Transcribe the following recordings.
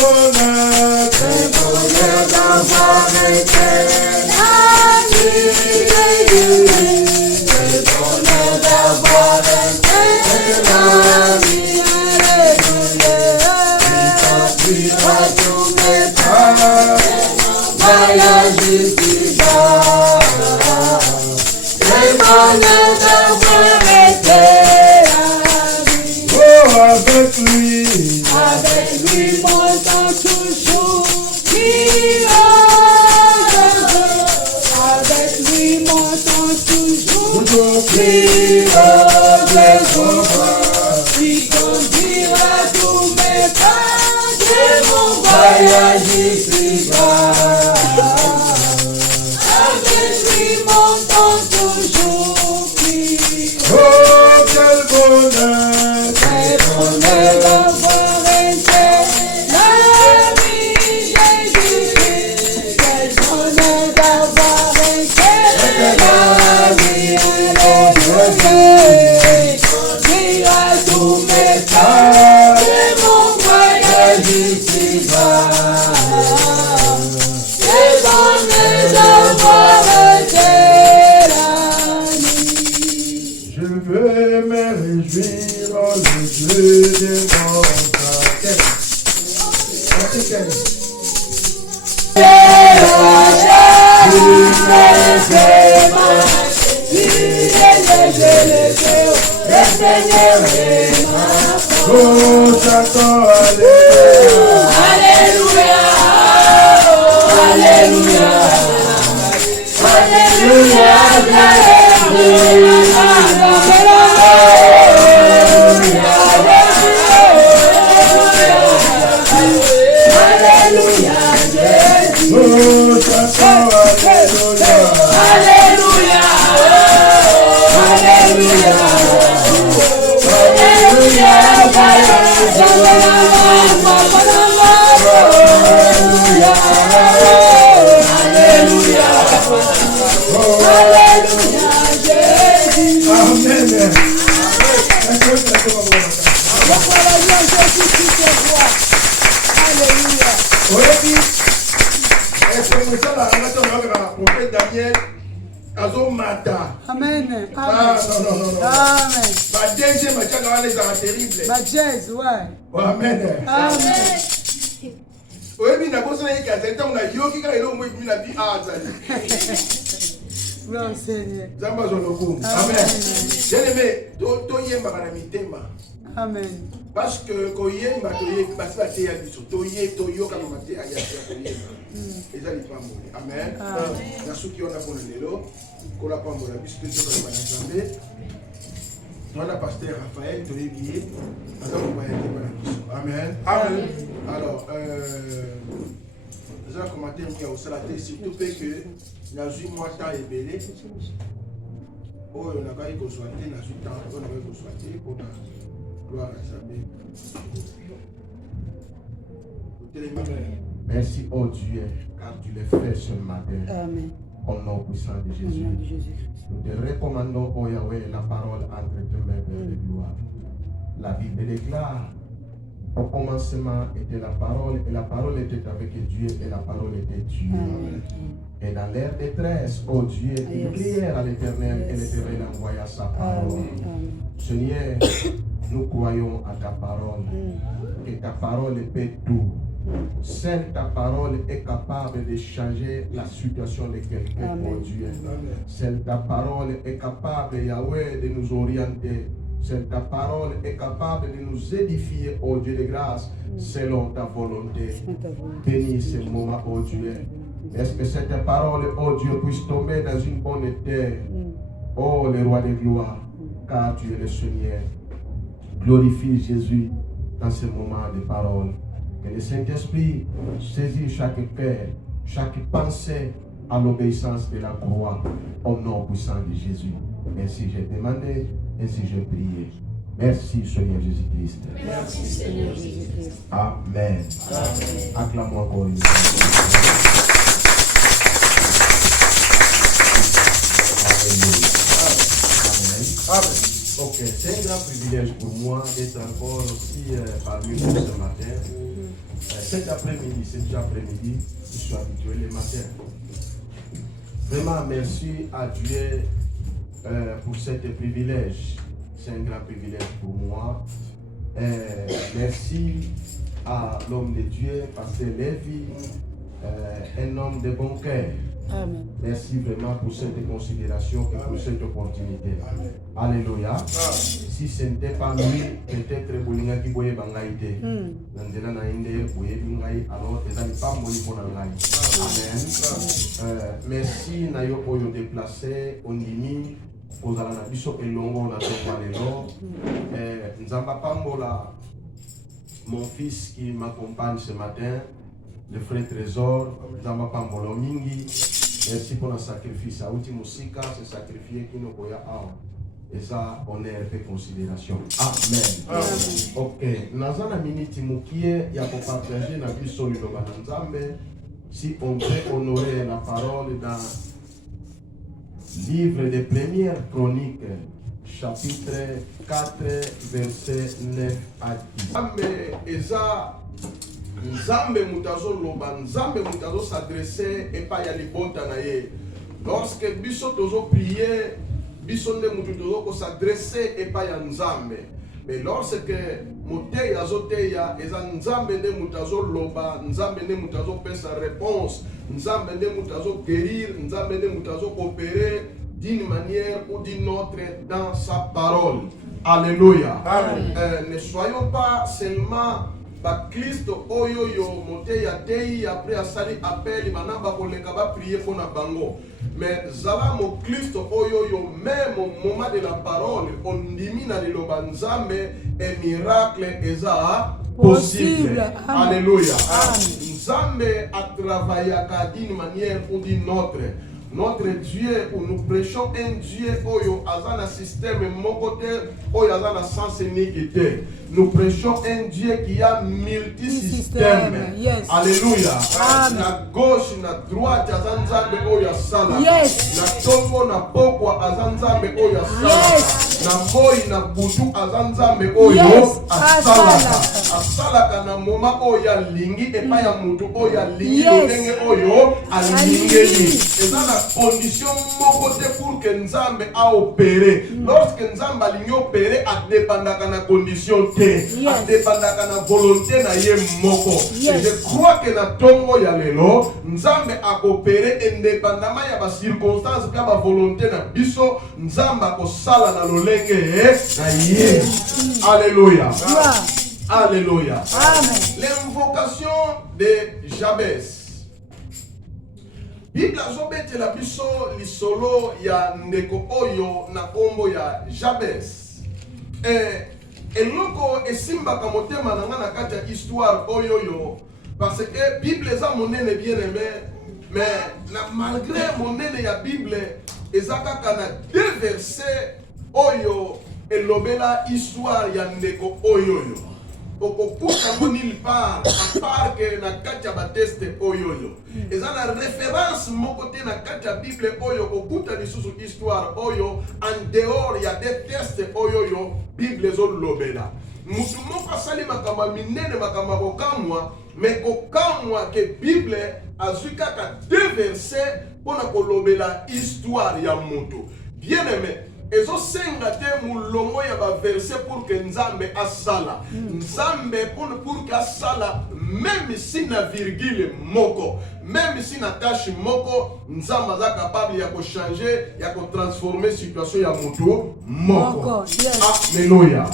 bonheur, quel bonheur d'avoir été l'ami de Jésus. Quel bonheur d'avoir été l'ami de Jésus. Il conduira tous mes pas, voyage ici-bas. Quel bonheur d'avoir été l'ami. Oh, avec lui, mon temps toujours vivra. Avec lui, mon temps toujours vivra. Il conduira tous mes pas de mon voyage ici-bas. Avec lui, mon temps toujours vivra. Oh, quel bonheur d'avoir été l'ami Jésus. Quel bonheur d'avoir été l'ami Jésus. Conduira tous mes pas de mon voyage ici-bas. Quel bonheur d'avoir été l'ami. Je veux me réjouir dans le jeu de mon cœur. Oh, j'attends, alléluia, alléluia, alléluia, Amen. Ah, non. Amen. Ma deuxième, terrible. Ma jazz, ouais. Amen. Amen. Oui, na bosa na yeka on a yoki ka ilo mwe na bi azali. Bon Seigneur. Zamba zoloko. Amen. Bien-aimé, to yemba kana mitema. Amen. Parce que ko yemba to yemba basi ba te ya biso. To yoka na mate aya to yemba. Ezali pambo. Amen. Na suki ona pour lelo. Ko la pambo la biso to na nzambe. Voilà, pasteur Raphaël, tu es lié. Amen. Amen. Alors, nous allons commenter un peu au salaté, surtout que nous avons moi temps et belé. Oh, on a pas eu qu'on soit dit, nous avons temps, on a pas eu qu'on soit dit, on a gloire à jamais. Merci, oh Dieu, car tu l'as fait ce matin. Amen. Au nom puissant de Jésus. Nous te recommandons, oh Yahweh, la parole entre tes mains de gloire. La Bible déclare, au commencement était la parole, et la parole était avec Dieu, et la parole était Dieu. Amen. Et dans leur détresse, oh Dieu, ils prièrent à l'Éternel, et l'Éternel envoya sa parole. Amen. Seigneur, nous croyons à ta parole, et ta parole peut tout. Seule ta parole est capable de changer la situation de quelqu'un, oh Dieu. Seule ta parole est capable, Yahweh, de nous orienter. Seule ta parole est capable de nous édifier, oh Dieu de grâce, selon ta volonté. Bénis ce moment, oh Dieu. Est-ce que cette parole, oh Dieu, puisse tomber dans une bonne terre, oh le roi de gloire, car tu es le Seigneur. Glorifie Jésus dans ce moment de parole. Que le Saint-Esprit saisit chaque cœur, chaque pensée à l'obéissance de la croix, au nom puissant de Jésus. Ainsi j'ai demandé, ainsi j'ai prié. Merci Seigneur Jésus-Christ. Merci Seigneur Jésus-Christ. Amen. Amen. Acclamons encore une fois. Amen. Amen. Ok, c'est un grand privilège pour moi d'être encore aussi parmi vous ce matin. Cet après-midi, c'est déjà après-midi, je suis habitué les matins. Vraiment, merci à Dieu pour ce privilège. C'est un grand privilège pour moi. Merci à l'homme de Dieu, Pasteur Lévi, un homme de bon cœur. Amen. Merci vraiment pour cette considération et pour cette opportunité. Amen. Alléluia. Si ce n'était pas lui, peut-être que vous n'avez pas été. Alors, vous n'avez pas mouru. Amen. Merci Nayo Oyo déplacé, Ondini, Ozalana Biso et Longo, la Topalelo. Nzamba Pambola, mon fils qui m'accompagne ce matin, le frère Trésor, Nzamba Pambola Mingi. Merci pour le sacrifice. À Outi Moussika, c'est sacrifié qui nous voit et ça, honneur et considération. Amen. Ok. Nazana miniti mukie ya pour partager na biso liloba na Nzambe. Si on peut honorer la parole dans livre des Premières Chroniques, chapitre 4, verset 9 à 10. Nzambe mutazo loba, Nzambe mutazo s'adresser et pas ya libota na ye. Lorsque biso tozo prier, biso nde mutu tozo ko s'adresser et pas ya Nzambe. Mais lorsque moteya azoteya, eza Nzambe nde mutazo loba, Nzambe nde mutazo pesa réponse, Nzambe nde mutazo guérir, Nzambe nde mutazo opérer d'une manière ou d'une autre dans sa parole. Alléluia. Ne soyons pas seulement Christ oyo yo moté ya tei après asali appel manamba koleka ba prier pour na bango mais zala mo Christ oyo yo même au moment de la parole on dimina le Nzambe et miracle eza possible. Alléluia. Nzambe a travaillé d'une manière ou d'une autre. Notre Dieu, où nous prêchons un Dieu, oyo azana système, mon côté, oyo azana sens iniquité. Nous prêchons un Dieu qui a multisystème. Yes. Alléluia. Na gauche, na droite, azanzambe oyo sala. Yes. Na tombo, na pokwa, azanzambe oyo sala. Na moi, na butu, azanzambe oyo asalaka. Asalaka na moma oyo lingi, et pas ya mutu oyo lingi, lenge oyo alingeli. Ezana condition mon côté pour que Nzambe a opéré. Lorsque Nzambe a ligné opéré, a dépendant na condition T, a dépendant na volonté na ye moko. Et je crois que na tongo ya lelo, Nzambe a opéré indépendamment ya ba circonstances ka ba volonté na biso, Nzambe ko sala na lolenge na ye. Alléluia. Alléluia. Amen. L'invocation de Jabez. Bible azobete la biso lisolo ya ndeko oyo na kombo ya Jabez. Eloko esimbaka motema na nga na kati ya histoire oyo yo parce que Bible eza monene bien aimé mais malgré monene ya Bible eza kaka na deux versets oyo elobela histoire ya ndeko oyo yo. Okokuta mo nulle part à part que na kati ya bateste oyo yo. Eza na référence mon côté na kati ya Bible oyo okokuta lisusu histoire oyo en dehors ya des tests oyo yo Bible zo lobela. Mutu moko asali makamba minene makamba kokamwa mais kokamwa ke Bible azwi kaka deux versets pona kolobela histoire ya mutu. Bien aimé, ezo senga te mulongo ya ba verset pour que Nzambe asala. Nzambe pour que asala même si na virgule moko, même si na tâche moko, Nzambe za capable ya ko changer, ya ko transformer situation ya mutu moko. Alléluia.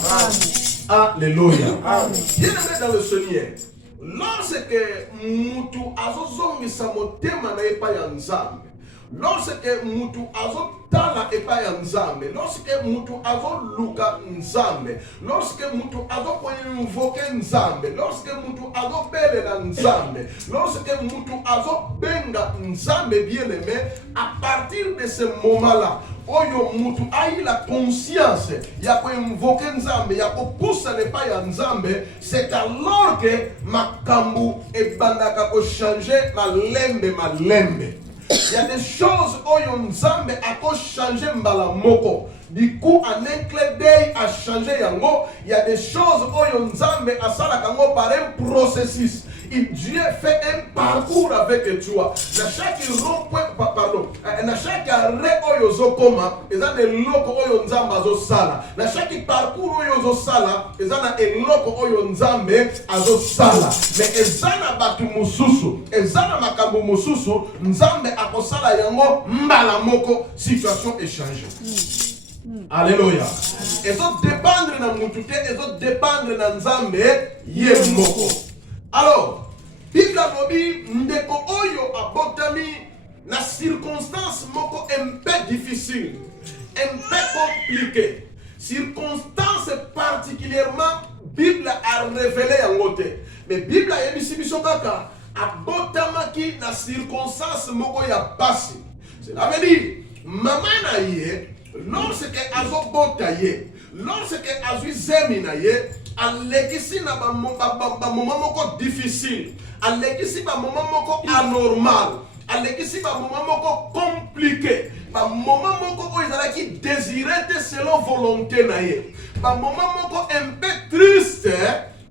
Alléluia. Bien-aimé dans le Seigneur, lorsque mutu azozongisa motema na epa ya Nzambe, lorsque mutu azotala epa ya Nzambe, lorsque mutu azoluka Nzambe, lorsque mutu azoinvoke Nzambe, lorsque mutu azobelela Nzambe, lorsque mutu azobenga Nzambe bien-aimé, à partir de ce moment-là, oyo mutu ayi la conscience ya kuinvoke Nzambe, ya kupusa nepa ya Nzambe, c'est alors que makambu ebandaka ko changer malembe. Il y a des choses où Nzambe a changé mbala moko. Du coup, en un clin d'œil a changé yango. Il y a des choses où Nzambe a salaka par un processus. Dieu fait un parcours avec toi. Dans chaque rond-point, pardon, dans chaque arrêt oyo zokoma, eza de loko oyo nzambe azosala. Dans chaque parcours oyo zosala, eza na eloko oyo nzambe azosala. Mais eza na batu mususu, eza na makambo mususu, nzambe akosala yango mbala moko, situation échange. Alléluia. Et ça dépendre na mututé, et ça dépendre na nzambe ye moko. Alors, Bible lobi ndeko oyo abotami na circonstance moko un peu difficile, un peu compliqué. Circonstance particulièrement Bible a révélé yango te. Mais Bible a yebisi biso kaka abotamaki na circonstance moko ya pasi. Cela veut dire maman na ye lorsque azobota ye, lorsque azui zemi na ye, alekisi na ba moment moko difficile, alekisi ba moment moko anormal, alekisi ba moment moko compliqué, ba moment moko oyo ezalaki désiré selon volonté na ye, ba moment moko un peu triste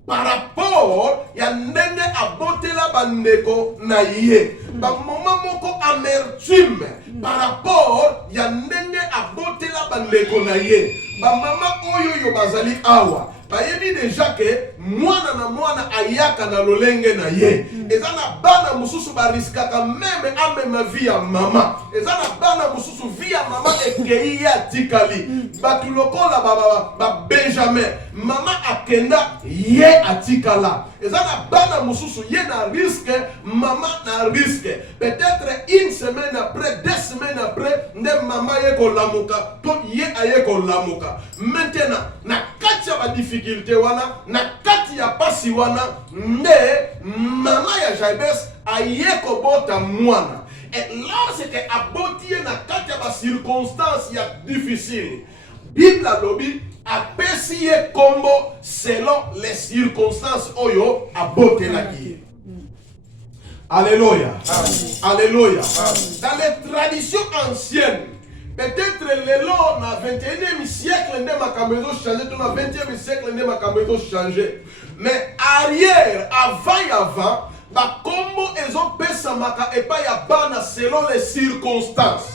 par rapport ya ndenge abotela bandeko na ye, ba moment moko amertume par rapport ya ndenge abotela bandeko na ye, ba mama oyo yo bazali awa bayebi déjà que mwana na mwana ayaka na lolenge na ye. Eza na bana mususu bariskaka meme amema vie ya mama, eza na bana mususu vie ya mama ekei ya tikali, batu lokola ba Benjamin mama akenda ye atikala. Eza na bana mususu ye na risque, mama na risque, peut-être une semaine après, 2 semaines après, nde mama ye kolamuka to ye aye kolamuka. Maintenant na kati ya ba difficulté wana, na kati ya pasi wana, nde mama ya Jabes aye kobota mwana. Et lorsque abotie na kati ya ba circonstances ya difficile, Bible lobi apesi ye kombo selon les circonstances oyo abotelaki. Alléluia. Alléluia. Dans les traditions anciennes, peut-être le long na 21e siècle nde makambo changé, to na 20e siècle nde makambo changé. Mais arrière, avant, ba kombo ezo pesa maka epa ya bana selon les circonstances.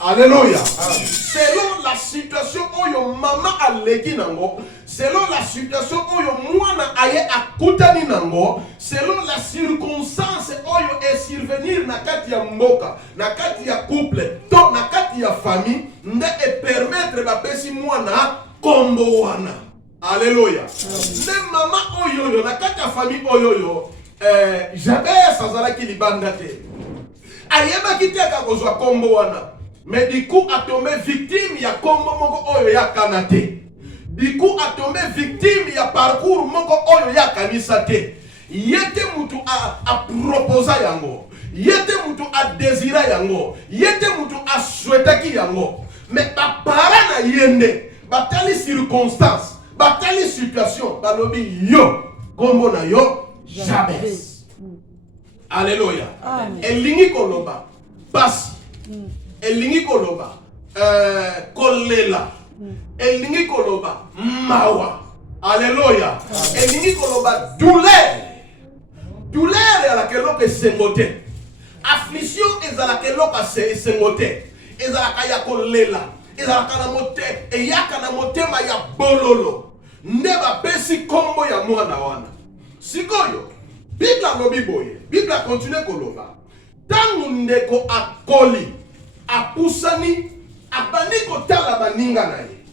Alléluia. Selon la situation oyo mama aleki nango, selon la situation oyo mwana aye akutani nango, selon la circonstance oyo e survenir na kati ya mboka, na kati ya couple, to na kati ya famille, nde e permettre ba pesi mwana kombo wana. Alléluia. Nde mama oyo na kati ya famille oyo Jabes azalaki libanda te. Ayeba kiteka kozwa kombo wana. Mais du coup, a tombé victime, il y a kombo moko oyo ya kanate. Du coup, a tombé victime, il y a parcours moko oyo ya kanisa te. Yete mutu a proposa yango. Yete mutu a désira yango. Yete mutu a souhaitaki yango. Mais ba para na yende, ba tali circonstance, ba tali situation, ba lobi yo, kombo na yo, Jabes. Alléluia. Elingi koloba, basi. Elingi koloba kolela, elingi koloba mawa. Alléluia. Elingi koloba douleur ya la keloko esengote, affliction ezala keloko esengote, ezala kaya kolela, ezala kana mote eyaka na motema ya bololo, nde bapesi kombo ya mwana wana. Sikoyo Bible lobi boye, Bible continue koloba tangu ndeko akoli apusani, abandi kotala baninga na ye,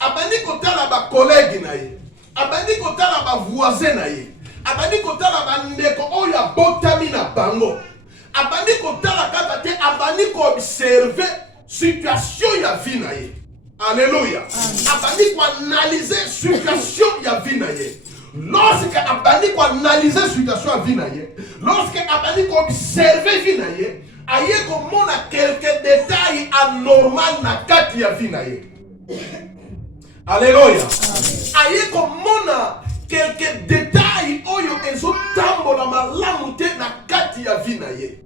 abandi kotala ba collègue na ye, abandi kotala ba voisin na ye, abandi kotala bandeko oyo abotami na bango, abandi kotala kaka te, abandi ko observer situation ya vie na ye. Alléluia. Abandi ko analyser situation ya vie na ye. Lorsque abandi ko analyser situation ya vie na ye, lorsque abandi ko observer vie na ye, aye komona quelques détails anormal na kati ya vie na ye. Alléluia. Aye komona quelques détails oyo ezotambola malamu te na kati ya vie na ye.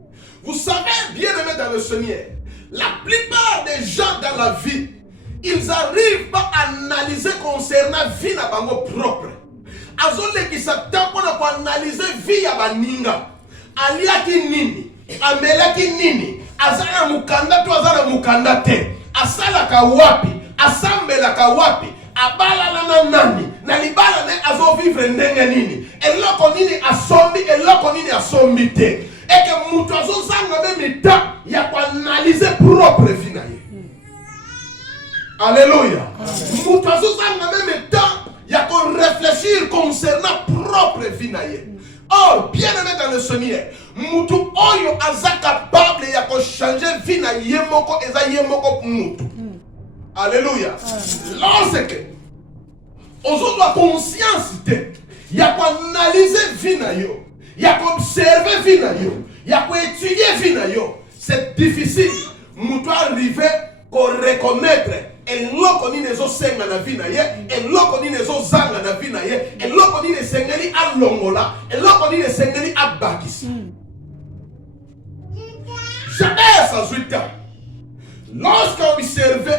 Vous savez, bien aimé dans le Seigneur, la plupart des gens dans la vie, ils arrivent pas à analyser concernant vie na bango propre. azolekisa temps na analyser vie ya baninga. Aliaki nini? Amelaki nini? Azana mukanda to azana mukanda te. Asalaka wapi? Asambelaka wapi? Abala na nani? Na libala ne azo vivre ndenge nini? Eloko nini asombi, eloko nini asombi te. Et que mutu azo zanga même temps ya ko analyser propre vie na ye. Alléluia. Mutu azo zanga même temps ya ko réfléchir concernant propre vie na ye. Oh, bien aimé dans le Seigneur, mutu oyo aza capable ya ko changer vie na ye moko eza ye moko mutu. Alléluia. Lorsque on doit conscience de, il y a quoi analyser vie na yo, il y a quoi observer vie na yo, il y a quoi étudier vie na yo. C'est difficile. Mutu arriver ko reconnaître et l'oko ni nezo senga na vie na ye, et l'oko ni nezo zanga na vie na ye, et l'oko ni nesengeli a longola, et l'oko ni nesengeli a bakisi. Jamais sans 8 ans. Lorsqu'on observe,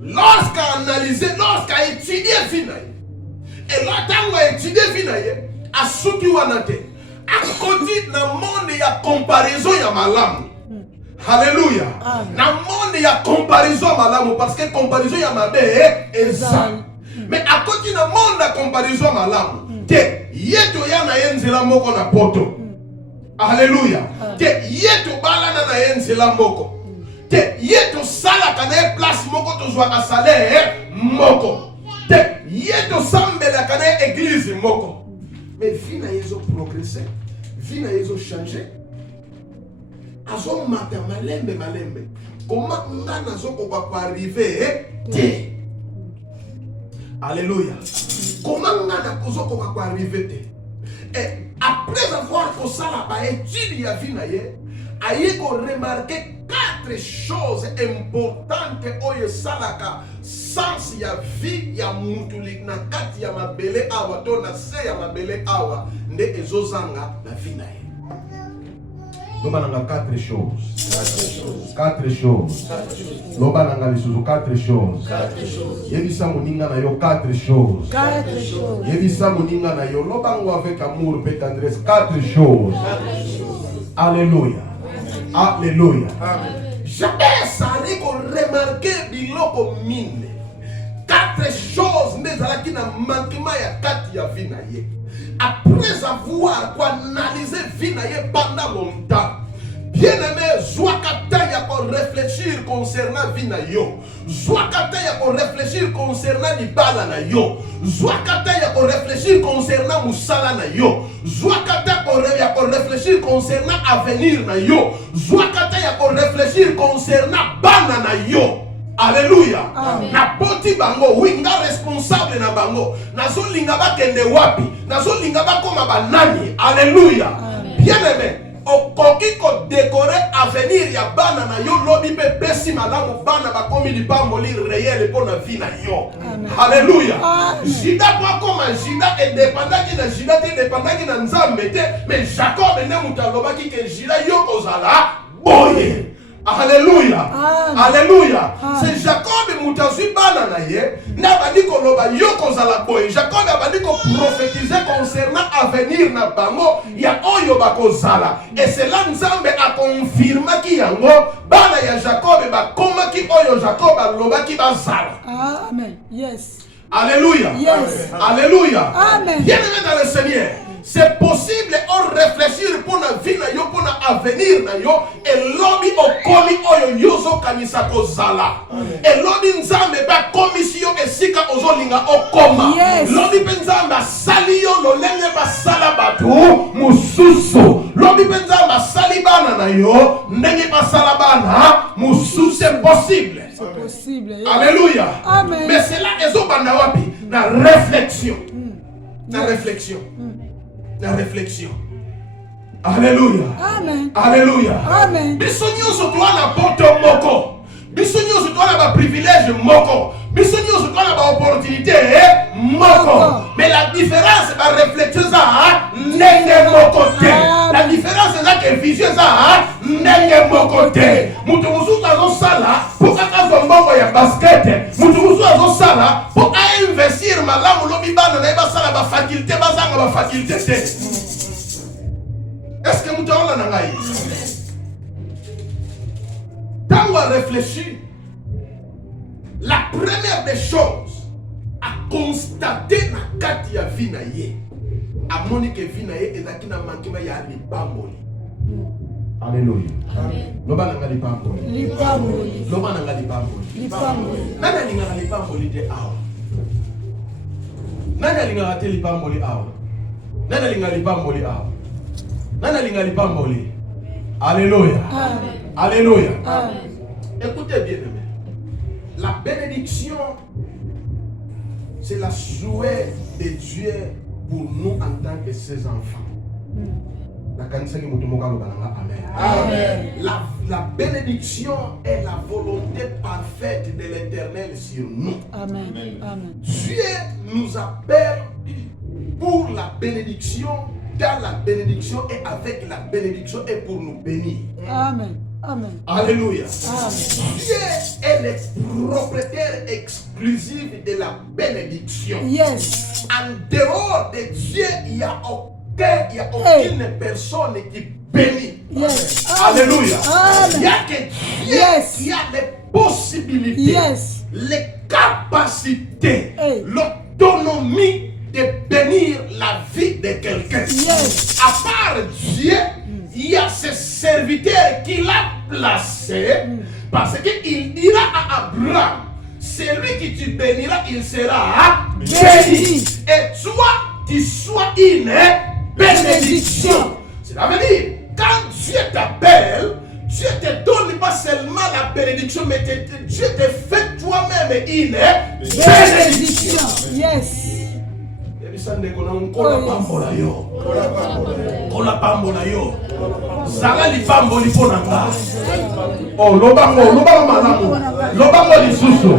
lorsqu'on analyse, lorsqu'on étudie vie na ye, et là tant qu'on étudie vie na ye, a souki wanate, a côté na monde ya comparaison ya malamu. Alléluia. Na monde ya comparaison malamu parce que comparaison ya mabe est ça. Mais à côté na monde ya comparaison malamu, te yeto ya na yenzela moko na poto. Alléluia. Te yeto balana na yenzela moko. Te yeto sala kana place moko to zwa salaire moko. Te yeto sambela kana église moko. Mais vie na yezo progresser, vie na yezo changer. Azo mata malembe. Comment ngana zoko kwa arriver te. Alléluia. Comment ngana kozoko kwa arriver te. Et après avoir fait ça la étude ya vie na ye, aye ko remarquer 4 choses importantes oye salaka sens ya vie ya muntu na kati ya mabele awa to na se ya mabele awa nde ezozanga na vie na ye. Nous avons 4 choses. 4 choses. Nous avons 4 choses. Yebisa moninga na yo 4 choses. 4 choses. Yebisa moninga na yo lobango avec amour et tendresse 4 choses. Alléluia. Alléluia. Jamais ça n'est qu'on remarquer biloko mine. 4 choses mais qui na manquement ya 4 ya vie na ye. Après avoir analysé vie na ye pendant longtemps, bien aimé, Zouakata ya pour réfléchir concernant vie na yo, Zouakata ya pour réfléchir concernant libala na yo, Zouakata ya pour réfléchir concernant musala na yo, Zouakata ya pour réfléchir concernant avenir na yo, Zouakata ya pour réfléchir concernant bana na yo. Alléluia. Na poti bango, winga responsable na bango. Nazo linga ba kende wapi? Nazo linga ba koma banani. Alléluia. Bien aimé, okoki ko décorer avenir ya bana na yo lobi pe besi malamu bana ba komi di pa moli réel pour na vie na yo. Alléluia. Jida kwa koma jida indépendant ki na jida te indépendant ki na nzambe te, mais Jacob ne mutaloba ki ke jida yo kozala boye. Alléluia. Alléluia. C'est Jacob mutazi bana na ye na bandi ko loba yo kozala boye. Jacob abandi ko prophétiser concernant avenir na bango ya oyo bakozala. Et c'est là Nzambe a confirmé ki yango bana ya Jacob ba koma ki oyo Jacob aloba ki bazala. Amen. Yes. Alléluia. Yes. Alléluia. Amen. Bien-aimé dans le Seigneur. C'est possible de réfléchir pour la vie na yo, pour l'avenir na yo, et l'obi okomi oyo yozo kanisa kozala. Et l'obi nzambe ba komisio esika ozolinga okoma. L'obi nzambe sali yo lolenge ba sala batu mususu. L'obi nzambe sali bana na yo, ndenge ba sala bana mususu. C'est possible. C'est possible. Alléluia. Amen. Mais c'est là ezobanda wapi na réflexion. Na réflexion. La réflexion. Alléluia. Amen. Alléluia. Amen. Bisogno so toi na poto moko. Bisogno so toi na ba privilège moko. Bisogno so toi na ba opportunité moko. Mais la différence ba réflexion ça ndenge moko te. La différence c'est que vision ça ndenge moko te. Mutu mususu azosala pour kaka zombongo ya basket. Mutu mususu azosala pour investir malamu lobi bana na basala ba faculté bazanga ba faculté te. Est-ce que muta ona ngai? Tango à réfléchir, la première des choses à constater na kati ya vie na ye, a moni que vie na ye ezaki na mankima ya lipamboli. Alléluia. Amen. Loba nanga lipamboli. Lipamboli. Loba nanga lipamboli. Lipamboli. Nana linga lipamboli de awa. Nana linga te lipamboli awa. Nana linga lipamboli awa. Nana linga lipamboli. Alléluia. Amen. Alléluia. Amen. Écoutez bien, aimé. La bénédiction, c'est la souhait de Dieu pour nous en tant que ses enfants. Amen. La bénédiction est la volonté parfaite de l'Éternel sur nous. Amen. Amen. Dieu nous appelle pour la bénédiction, dans la bénédiction et avec la bénédiction et pour nous bénir. Amen. Amen. Alléluia. Amen. Dieu est le propriétaire exclusif de la bénédiction. Yes. En dehors de Dieu, il n'y a aucune personne qui bénit. Yes. Alléluia. Amen. Il n'y a que Dieu qui a les possibilités, les capacités, l'autonomie de bénir la vie de quelqu'un. Yes. À part Dieu, il y a ce serviteur qu'il a placé parce qu'il dira à Abraham, celui qui tu béniras, il sera béni. Et toi, tu sois une bénédiction. C'est-à-dire, quand Dieu t'appelle, Dieu te donne pas seulement la bénédiction, mais Dieu te fait toi-même une bénédiction. Yes. Zala lipamboli ponanga. Oh, lobango malamu. Lobango lisusu.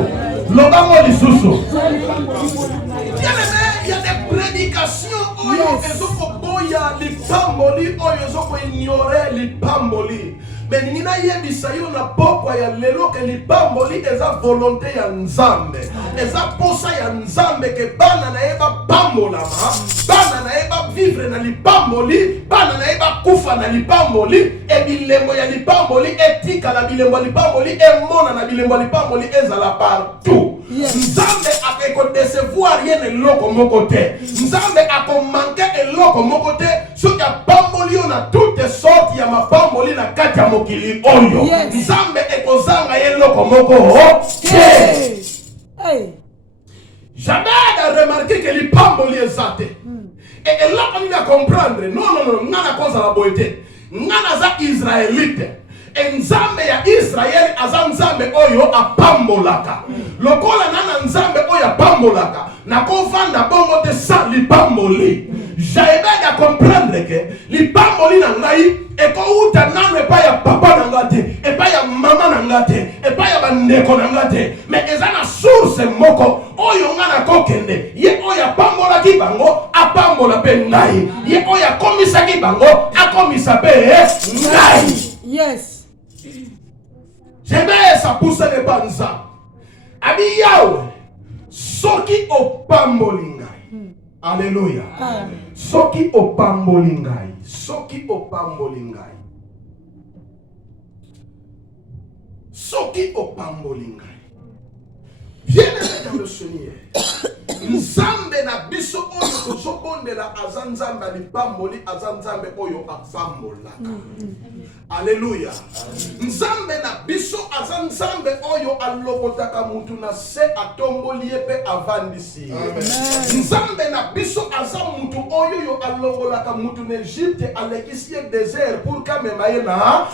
Il y a des prédications où ils ont lipamboli, où ils ont ignoré lipamboli. Mais nina yebisa yo na pokwa ya lelo ke lipamboli eza volonté ya Nzambe. Eza posa ya Nzambe ke bana na eba pambola ma, bana na eba vivre na lipamboli, bana na eba kufa na lipamboli, e bilembo ya lipamboli etika na bilembo ya lipamboli e mona na bilembo ya lipamboli ezala partout. Yes. Nzambe ako décevoir rien eloko moko te. Nzambe ako manquer eloko moko te. Soki apamboli yo na toutes sortes ya mapamboli na kati ya mokili oyo. Yes. Nzambe ekozanga eloko moko te. Hey. Jamais de remarquer que lipamboli ezate. Et eloko ni na comprendre. Non, ngana koza la boite. Ngana za Israélite. Nzambe ya Israel aza nzambe oyo apambolaka. Lokola nana nzambe oyo apambolaka. Nakovanda bongo te sa lipamboli. J'aimerais à comprendre que lipamboli na ngai eko uta nano epa ya papa na ngate, epa ya mama na ngate, epa ya bandeko na ngate. Mais ezana source moko oyo ngana kokende. Ye oyo apambola ki bango, apambola pe ngai. Ye oyo akomisa ki bango, akomisa pe ngai. Yes. J'aimerais ça pousser les banza. Abi yawe, soki opambolingai. Alléluia. Soki opambolingai. Soki opambolingai. Soki opambolingai. Bien-aimé dans le Seigneur. Nzambe na biso oyo tozobondela azanzambe lipamboli azanzambe oyo apambolaka. Alléluia. Nzambe na biso azanzambe oyo alobotaka mutu na se atomboli pe avandisi. Nzambe na biso azamutu oyo yo alongolaka mutu na Egypte alekisi désert pour kamemaye na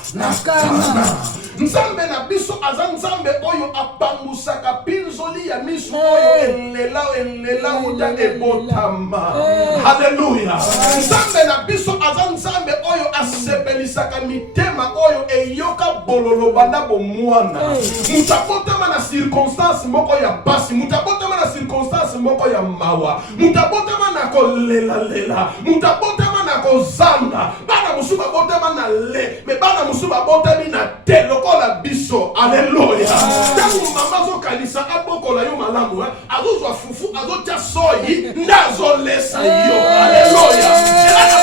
Kana. Nzambe na biso azanzambe oyo apangusaka pinzoli ya miso oyo elela uta ebotama. Alléluia. Nzambe na biso azanzambe oyo asepeli abimisaka mitema oyo eyoka bololo banda bomwana. Mutabotama na circonstance moko ya pasi, mutabotama na circonstance moko ya mawa, mutabotama na kolela, mutabotama na kozanga. Bana musuba botama na le, me bana musuba botami na te lokola biso. Alléluia. Tangu mama zo kalisa abokola yo malamu, azozwa fufu, azotia soyi, ndazo lesa yo. Alléluia.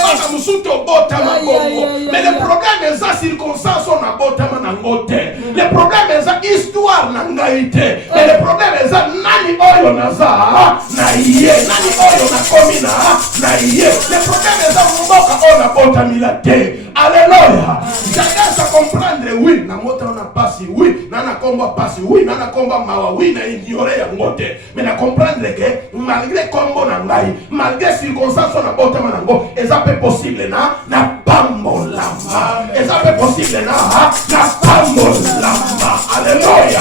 Bana musuto botama bongo. Mais le problème est ça circonstance on a botama na ngote. Le problème est ça histoire na ngaite. Mais le problème est ça nani oyo naza na ye, nani oyo na komina na ye. Le problème est ça mboka on a botami la te. Alléluia. Chacun à comprendre, oui, na mota on a passé, oui, na komba passé, oui, na komba mawa, oui, na ignorer ya ngote. Mais na comprendre que malgré kombo na ngai, malgré circonstances on a botama na ngo, et ça peut possible na pamolama. Et ça peut possible na pamolama. Alléluia.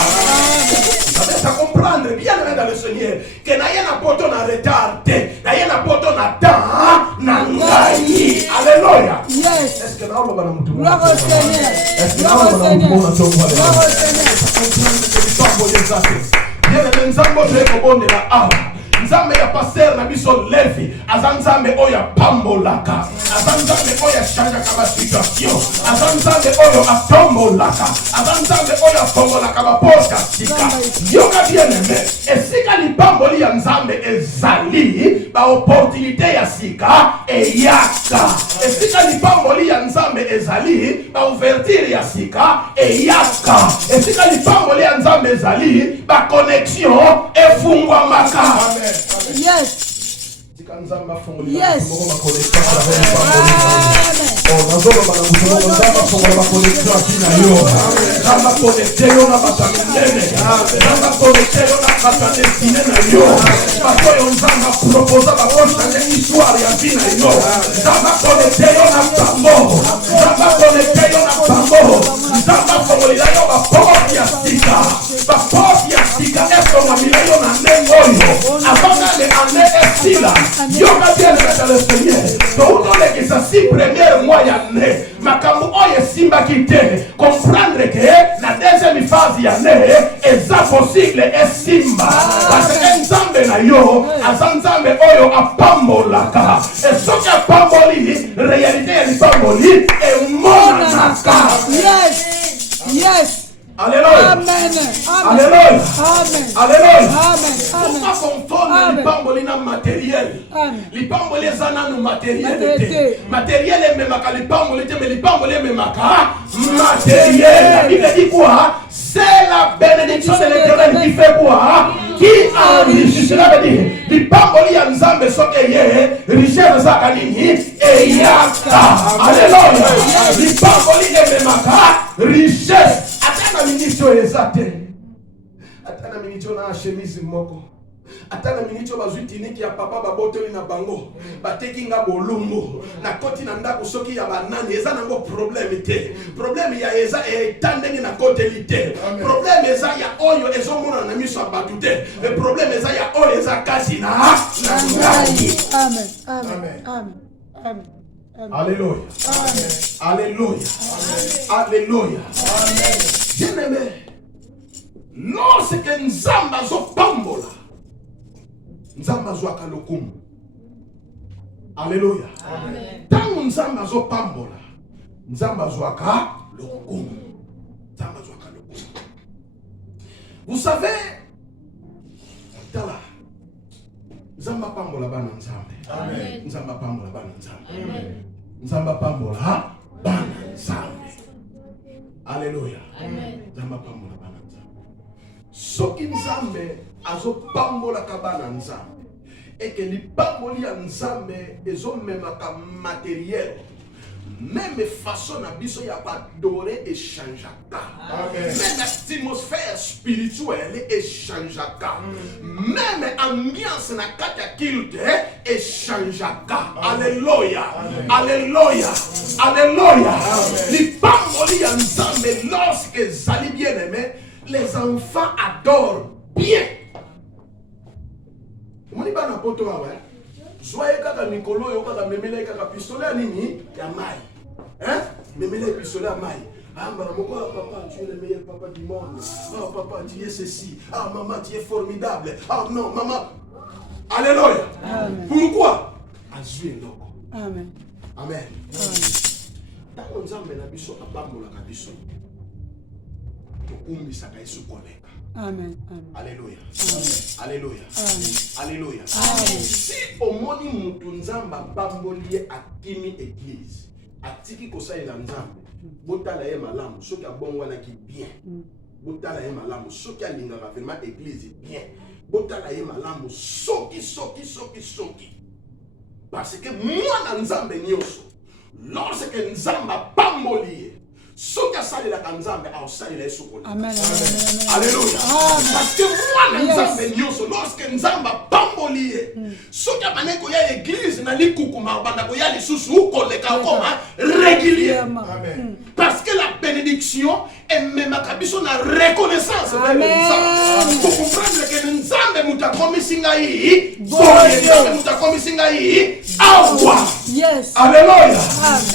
Ça comprendre bien dans le Seigneur que na yena poto na retardé, na yena poto na temps na ngai. Alléluia. Yes. Est-ce que là on va nous tout? Gloire au Seigneur. Gloire au Seigneur. Gloire au Seigneur. Bien les nzambo de kobonde la awa. Nzambe ya passer na biso levi, azanzambe oya pambolaka, azanzambe oya chanja kaba situation, azanzambe oyo atombolaka, azanzambe oya tombolaka ba porka sika. Yoka bien aimé, esika li pamboli ya nzambe ezali ba opportunité ya sika eyaka. Esika li pamboli ya nzambe ezali ba ouverture ya sika eyaka. Esika li pamboli ya nzambe ezali ba connexion efungwa maka. Yes. Yes. Yoka bien le Seigneur. Donc on est que ça si premier moyen né. Makambo oye simba kite. Comprendre que la deuxième phase ya né est ça possible et simba. Parce que nzambe na yo, azanzambe oyo apambolaka. Et ce qui apamboli, réalité est pamboli et monanaka. Yes. Yes. Alléluia. Amen. Alléluia. Amen. Alléluia. Amen. Pourquoi confondre l'ipamboli na matériel? L'ipamboli zana no matériel. Matériel est même à l'ipamboli, mais l'ipamboli est même à matériel. La Bible dit quoi? C'est la bénédiction de l'Éternel qui fait quoi? Qui enrichit. Cela veut dire l'ipamboli ya nzambe soke ye richesse zaka nini eyaka. Alléluia. L'ipamboli est même à richesse. Atana ministre ezate. Atana ministre na chemise moko. Atana ministre bazutiniki ya papa baboteli na bango. Bateki nga bolumbu. Na koti na ndako soki ya banani eza nango problème te. Problème ya eza etandeni na koteli te. Problème eza ya oyo ezomona na miso abatu te. Le problème eza ya oyo eza kasi na ngai. Amen. Amen. Amen. Amen. Alléluia. Amen. Alléluia. Alléluia. Amen. Bien-aimé, lorsque nzamba zo pambola, nzamba zo akalokumu. Alléluia. Amen. Tangu nzamba zo pambola, nzamba zo akalokumu. Nzamba zo akalokumu. Vous savez, tala, nzamba pambola bana nzambe. Amen. Nzamba pambola bana nzambe. Amen. Nzamba pambola bana nzambe. Alléluia. Amen. Nzamba pambola bana nzambe. Soki nzambe azo pambola kabana nzambe. Et que li pamboli ya nzambe ezo memaka matériel. Même façon na biso ya adorer et changeaka. Même atmosphère spirituelle et changeaka. Même ambiance na kati ya culte et changeaka. Alléluia. Alléluia. Alléluia. Li pamboli ya nzambe lorsque zali bien aimé, les enfants adorent bien. Moni bana poto wa Soyez kaka mikolo yo kaka memela kaka pistolet nini ya mai. Hein? Mais les pistolets à maille. Ah, papa, tu es le meilleur papa du monde. Ah, papa, tu es ceci. Ah, maman, tu es formidable. Ah, non, maman. Alléluia. Amen. Pourquoi? Amen. Amen. Tant nzambe na biso abambola ka biso. Tokumbisaka Yesu koleka. Amen. Alléluia. Alléluia. Alléluia. Amen. Si omoni mutu nzamba bamboli akimi église, atiki kosalela nzambe, botala ye malamu, soki abongwana ki bien. Botala ye malamu, soki alingaka vraiment église bien. Botala ye malamu, soki. Parce que moi nzambe nyonso, lorsque nzamba bamboli, soki asalelaka nzambe aosalela Yesu koleka. Amen. Alléluia. Parce que moi nzambe nyonso, lorsque nzamba bamboli ye, soki abane koya église na likukuma banda koya lisusu koleka koma régulièrement. Parce que la bénédiction est même à biso na reconnaissance vers nzambe. Pour comprendre que nzambe muta komisinga yi, nzambe muta komisinga yi, awa. Yes. Alléluia.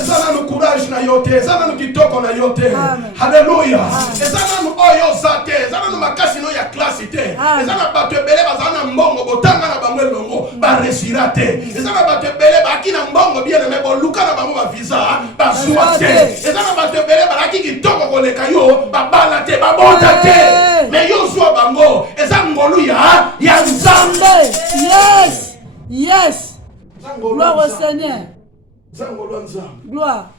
Ezana no courage na yote, ezana no kitoko na yote. Alléluia. Ezana no oyo zate, ezana no makasi no ya classe te. Ezana bato ebele bazana mbongo botanga na bango elongo ba resira te. Ezana bato ebele baki na mbongo bien aimé boluka na bango ba visa ba zwa te. Ezana bato ebele balaki kitoko koleka yo ba bala te ba bota te. Mais yo zwa bango ezana ngolu ya nzambe. Yes. Gloire au Seigneur. Gloire.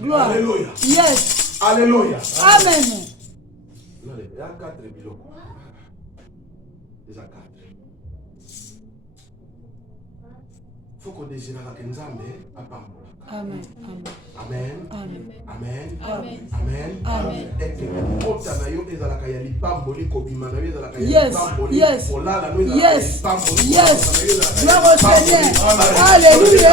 Gloire. Alléluia. Yes. Alléluia. Amen. Il y a 4 biloko. Il y a 4. Il faut qu'on désire que nzambe apambola. Amen. Amen. Amen. Amen. Amen. Amen. Amen. Et que kota na yo ezalaka ya lipamboli kobima na yo ezalaka ya Yes. lipamboli. Yes. Olala no ezalaka ya Yes. lipamboli. Yes. Gloire au Seigneur. Alléluia. Alléluia.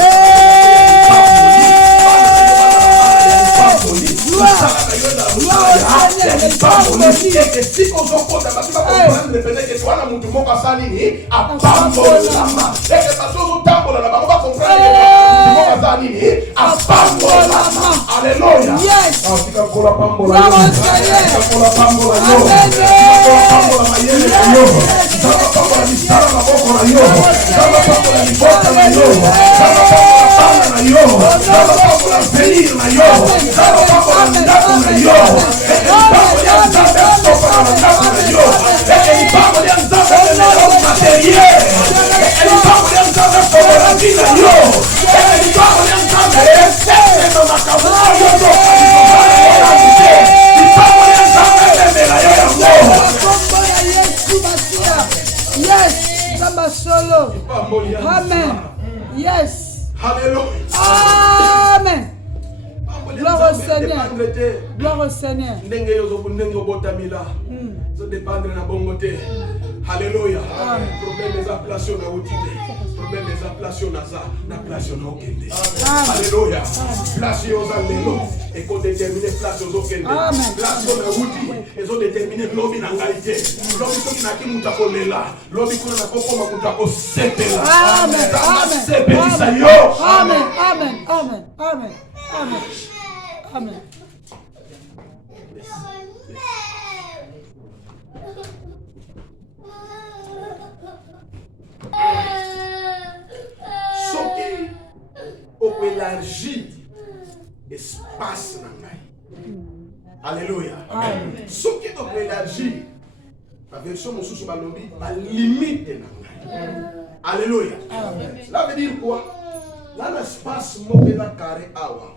Yes. Amen. Yes. Alléluia. Amen. Gloire au Seigneur. Gloire au Seigneur. Alléluia. Problème des appellations na outile. Problème des appellations na place na okende. Alléluia. Place aux allélo et qu'on détermine place aux okende. Place na outile et ont déterminé lobby na qualité. Lobby qui na ki muta kolela. Lobby kuna na kokoma muta ko sepela. Amen. Amen. Amen. Amen. Amen. Amen. Amen. Soki on élargit espace na ngai. Alléluia. Soki on élargit la version mosusu balobi ba limite na ngai. Alléluia. Cela veut dire quoi? Là l'espace moko na carré awa.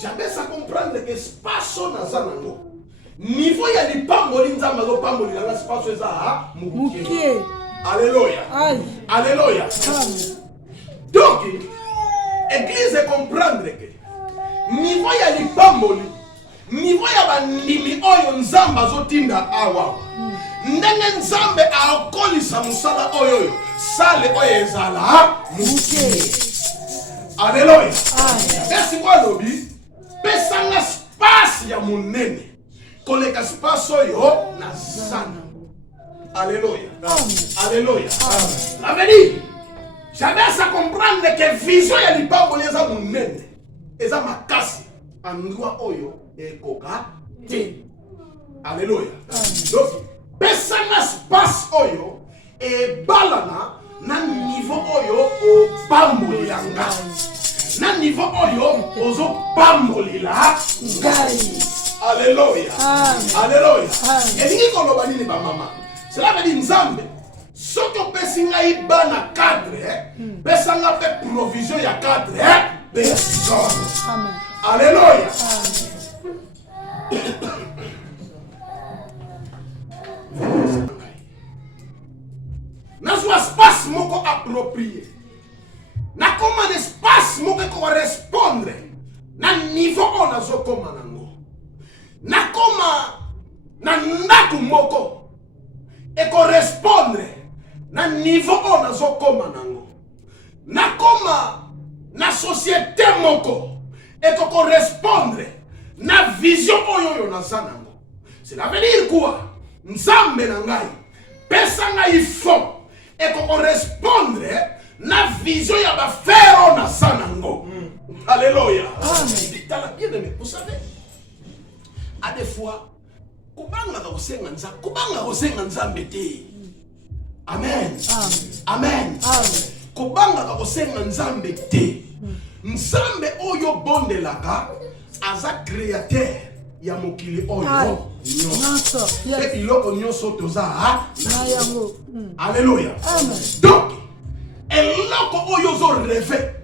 J'avais à comprendre que espace na zanango. Niveau ya lipamboli nzamba zo pamboli na espace za mukie. Alléluia. Alléluia. Donc, l'église comprendre que niveau ya lipamboli, niveau ya bandimi oyo nzamba zotinda awa. Ndenge nzambe akolisa musala oyo sale oyo ezala mukie. Alléluia. Merci quoi lobi? Pesanga space ya munene. Koleka space oyo na sana. Alléluia. Alléluia. La veut dire, j'avais à comprendre que vision ya lipamboli eza munene. eza makasi endroit oyo ekoka te. Alléluia. Donc pesana espace oyo ebalana na niveau oyo opambolanga. Na niveau oyo ozo pambolila ngai. Alléluia. Alléluia. Elingi koloba nini ba mama? Cela veut dire Nzambe soki opesi ngai bana cadre, pesanga pe provision ya cadre, personne. Amen. Alléluia. Nazwa espace moko approprié. Na comme un espace moko correspondre na niveau on nazo koma nango. Na koma na ndako moko et correspondre na niveau on nazo koma nango. Na koma na société moko et correspondre na vision oyo naza nango. Cela veut dire quoi? Nzambe na ngai pesa ngai fond et correspondre na vision ya ba faire na sanango. Alléluia. Bien-aimé, vous savez, à des fois, kubanga kosenga nzambe te. Amen. Amen. Kubanga kosenga nzambe te. Nzambe oyo bondelaka aza créateur ya mokili oyo. Et biloko nyonso toza Alléluia. Donc eloko oyo zo rêver,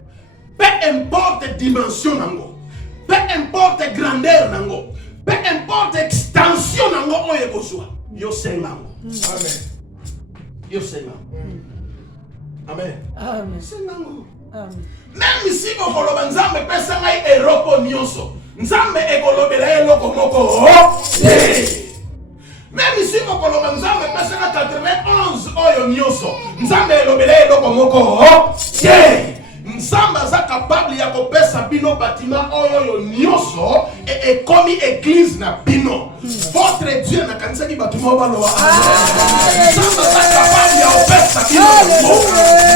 peu importe dimension nango, peu importe grandeur nango, peu importe extension nango oyo kozwa, yo sengango. Amen. Yo sengango. Amen. Amen. Sengango. Amen. Même si bokoloba nzambe pesa ngai eroko nyonso, nzambe ekolobela eloko moko. Même si bokoloba nzambe pesa na 91 oyo nyonso, nzambe elobela eloko moko. Nzambe aza capable ya kopesa bino bâtiment oyo nyonso et ekomi église na bino. Votre Dieu na kanisa ki bâtiment baloa. Nzambe aza capable ya kopesa bino.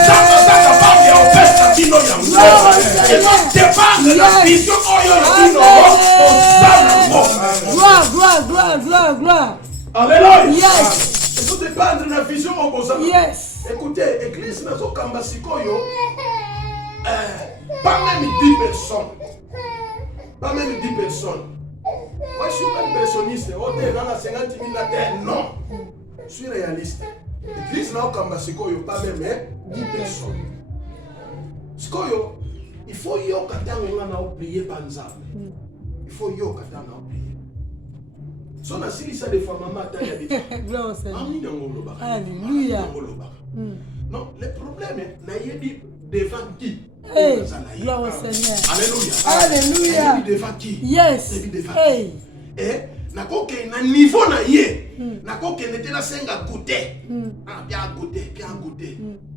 Nzambe aza capable ya kopesa bino yango. Et donc dépendre la vision oyo bino osana. Gloire. Alléluia. Yes. Et tout dépendre de la vision osana. Yes. Écoutez, église na zo kamba sikoyo. Pas même 10 personnes. Pas même 10 personnes. Moi, je ne suis pas impressionniste. Oh, t'es dans la 50 000 la terre. Non. Je suis réaliste. L'église là, comme Sikoyo, pas même 10 personnes. Sikoyo, il faut y avoir prier par Nzambe. Il faut y avoir prier. Si on a si ça des fois, maman, t'as dit. Alléluia. Non, le problème est devant qui? Hey, gloire au Seigneur. Alléluia. Alléluia. Devant qui? Yes. Hey. Et nakoke na niveau na ye. Nakoke n'était na senga goûter. Ah bien goûter.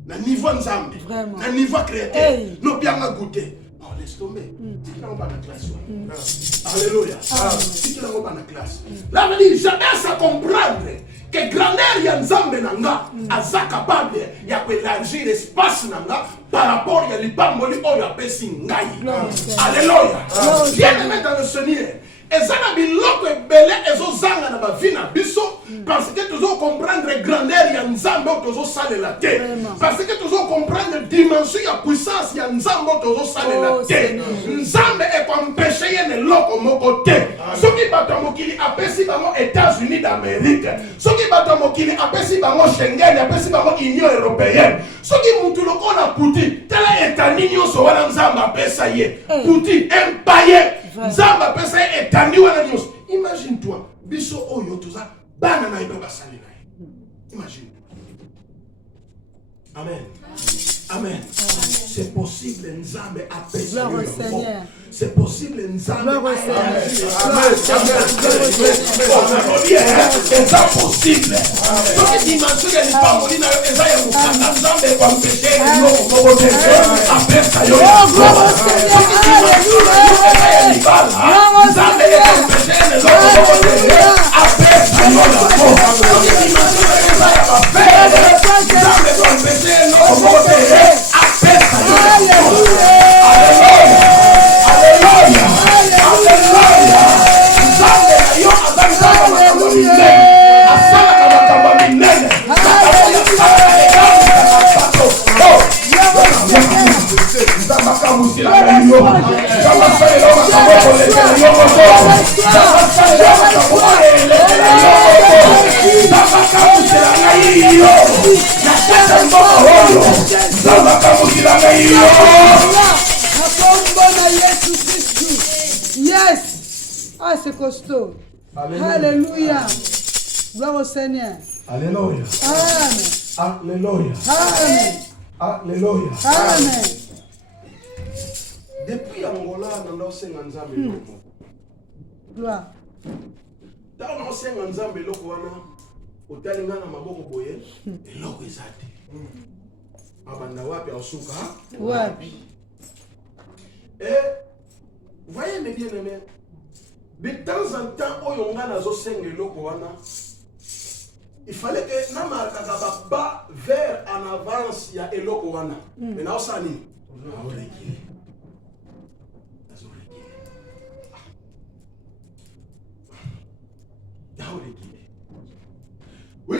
Na niveau Nzambe. Na niveau créateur. Non bien goûter. Non, laisse tomber. Si tu n'as pas de classe. Alléluia. Si tu n'as pas de classe. Là veut dire jamais ça comprendre que grandeur ya Nzambe nanga aza capable ya élargir l'espace nanga par rapport à l'ipamboli oyo apesi ngai. Alléluia. Bien-aimé dans le Seigneur. Ezana biloko ebele ezozanga na bavie na biso parce que tozo comprendre grandeur ya Nzambe tozo salela te. Parce que tozo comprendre dimension ya puissance ya Nzambe tozo salela te. Nzambe e empêcher yene loko moko te. Soki bato mokili apesi bango États-Unis d'Amérique. Soki bato mokili apesi bango Schengen, apesi bango Union européenne. Soki mutu lokola Putin, tala etani nyonso wana Nzambe apesa ye. Putin empaye. Nzambe apesa ye etani wana nyonso. Imagine-toi, biso oyo toza bana na ebe basali na ye. Imagine. Amen. Amen. C'est possible, Nzambe apesa yo. C'est possible, Nzambe apesa yo. Amen. C'est possible. Donc dimension ya lipamboli na yo eza ya mukanda Nzambe kwa mpeshe eloko moko te apesa yo. Nzambe kwa mpeshe eloko moko te apesa yo. Nzambe kwa mpeshe eloko moko te apesa yo. Alléluia. Alléluia. Yes. Ah, c'est costaud. Alléluia. Gloire au Seigneur. Alléluia. Amen. Alléluia. Amen. Alléluia. Amen. Depuis Angola, nous avons Nzambe. Gloire. Dans nous Nzambe lokwana, otalinga na maboko boye, eloko ezate. Abanda wapi osuka? Wapi. Et voyez mes bien-aimés, de temps en temps, oyonga nazo senga eloko wana. Il fallait que namaraka ba vers en avance ya eloko wana. Mais na osani. Oui,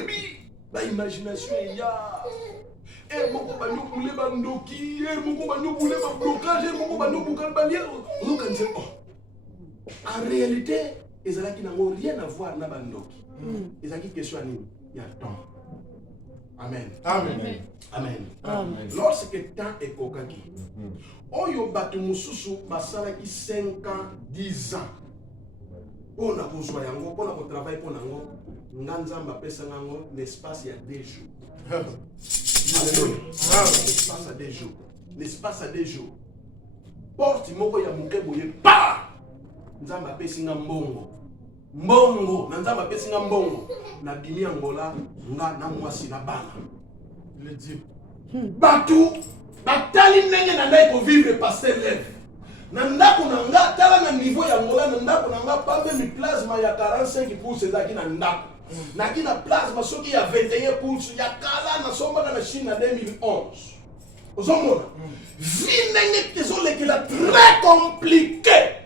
la imagination il y a. Et moko banyo kule bandoki, et moko banyo kule blocage, et moko banyo bukal balier. En réalité, ils n'ont rien à voir na bandoki. Ils ont une question à nous. Il y a temps. Amen. Amen. Amen. Amen. Lorsque temps est kokaki, oyo batu mususu basala ki 5 ans, 10 ans. On a besoin yango, on a travail pour nango. Nganzamba pesa nango l'espace il y a 2 jours. Alléluia. L'espace à 2 jours. L'espace à 2 jours. Porte moko ya muke boye pa. Nzamba pesa mbongo. Mbongo, nzamba pesa mbongo. Na bimi Angola, nga na mwasi na bana. Le Dieu. Batu, batali ndenge na ndai ko vivre passer lève. Na ndako na nga tala na niveau ya Angola na ndako na nga pambe mi plasma ya 45% ezaki na ndako. Na kina plasma soki ya 21% ya kala na somba na Chine na 2011. Ozomona. Vie ndenge kezolekela très compliqué.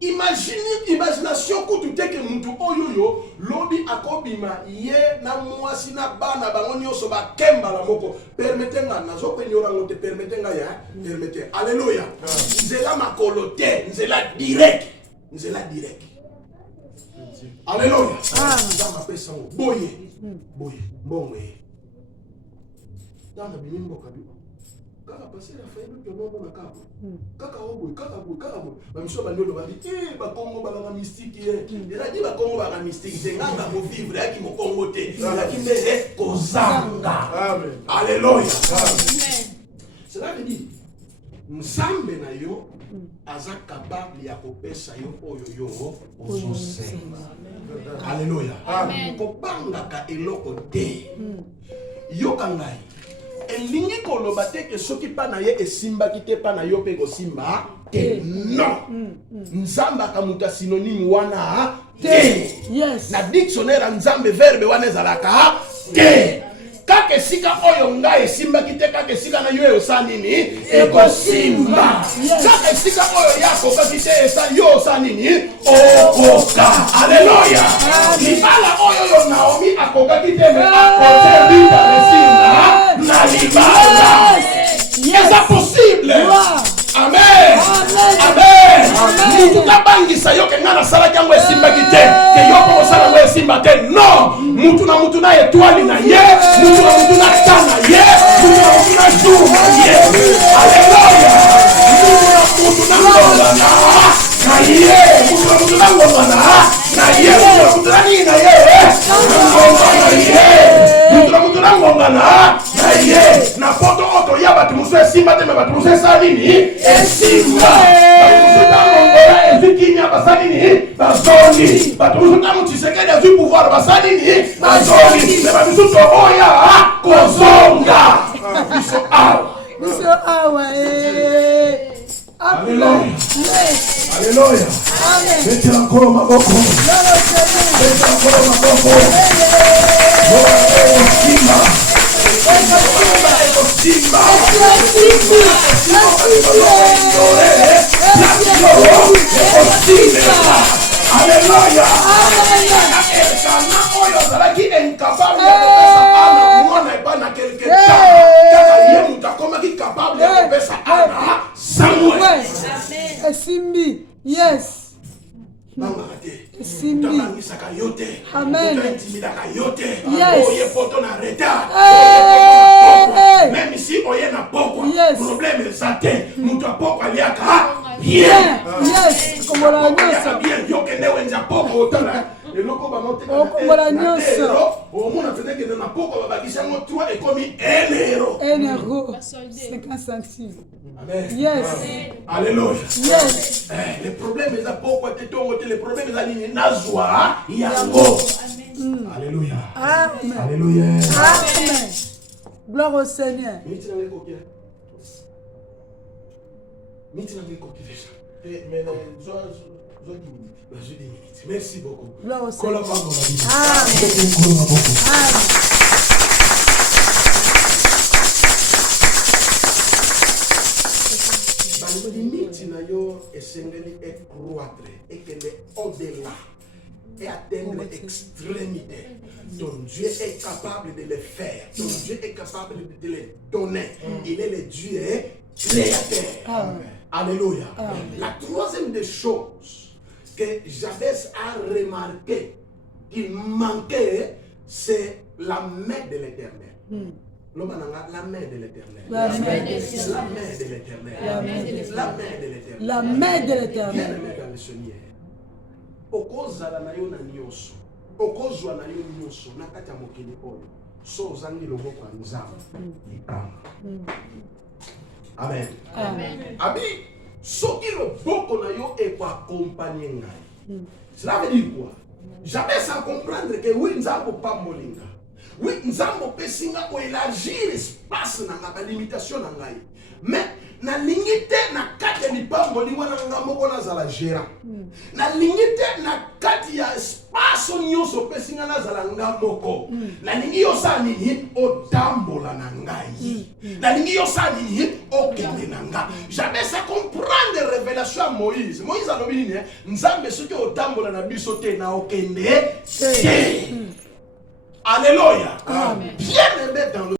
Imagination kutute ke muntu oyoyo lobi akobima ye na mwasi na bana bango nyonso bakemba la moko permettez nga nazo penyora ngote permettez nga ya permettez alléluia nzela makolo te nzela direct alléluia nzamba pesa ngo boye mbonge nzamba binimbo kabi kaka passer la fin que non na kabo kaka oboy ba miso ba ndolo ba di ba Kongo ba la mystique ela di ba Kongo ba la mystique zenganga ko vivre aki mo Kongo te la kimbe ko zanga amen alléluia amen cela veut dire Nzambe na yo aza capable ya kopesa yo oyo yo ozosenga alléluia amen ko banga ka eloko te yoka ngai elingi koloba te ke soki pa na ye esimbaki te pa na yo pe kosimba te non nzambe akamuta synonyme wana te na dictionnaire nzambe verbe wana ezalaka te kaka esika oyo ngai esimbaki te kaka esika na yo eyosa nini ekosimba kaka esika oyo ye akokaki te yo osa nini okoka alleluya libala oyo yo Naomi akokaki te me akoservita resimba na libala eza possible amen amen mutu tabangisa yo ke nga nasalaki yango esimbaki te ke yo mpo kosala yango esimba te non mutu na etwali na ye mutu na ta na ye mutu na jour na ye alleluya mutu na ngongana na ye mutu na ngongana na ye mutu na nini na ye ngongana ye mutu na ngongana na ye na poto oto ya batu musu esimba te me batu musu esala nini esimba batu musu ta ngongona ezikinya basala nini bazongi batu musu ta Tshisekedi azwi pouvoir basala nini bazongi me batu musu toboya kozonga biso awa Alléluia. Alléluia. Mettez encore ma boko. Mettez encore ma boko. Alléluia. Samuel. Ouais. Simbi. Yes. Simbi. Amen. Yes. Même si on est na pokwa, yes. problème c'est nous doit pokwa liaka. Bien. Yes. Comme la noce. Bien. Yo kende wenza pokwa otala. Le loko ba monter. Comme la noce. Au monde a fait que na pokwa ba bakisa ngo 3 et comme 1 euro. 50 centimes. Amen. Yes. Alléluia. Yes. Les problèmes les pokwa tetongo les problèmes les nini nazwa yango. Alléluia. Amen. Alléluia. Amen. Gloire au Seigneur. Merci beaucoup. Gloire au Seigneur. Les limites est croître et qu'elle est au-delà et atteindre l'extrémité. Ton Dieu est capable de le faire. Ton Dieu est capable de le donner. Il est le Dieu créateur. Alléluia. La troisième des choses que Jabez a remarqué qu'il manquait, c'est la main de l'Éternel. La main de l'Éternel. La main de l'Éternel. La main de l'Éternel. La main de l'Éternel. Bien-aimé dans le Seigneur. Okozala na yo na nyonso. Okozwa na yo nyonso na kati ya mokili oyo. So ozangi loboko ya Nzambe. Amen. Amen. Abi soki loboko na yo ekoaccompagner ngai. Cela veut dire quoi? Jamais sans comprendre que oui Nzambe pambolinga. Oui, Nzambo pesinga ko élargir espace na nga limitation na ngai. Mais na limité na kati ya mipango liwana nga moko na zala gérant. Na limité na kati ya espace nyonso pesinga na zala nga moko. Na lingi yo sa nini o tambola na ngai. Na lingi yo sa nini o kende na nga. Jamais ça comprendre révélation à Moïse. Moïse a nini Nzambe soki o tambola na biso te na o kende. Alléluia. Bien aimé dans le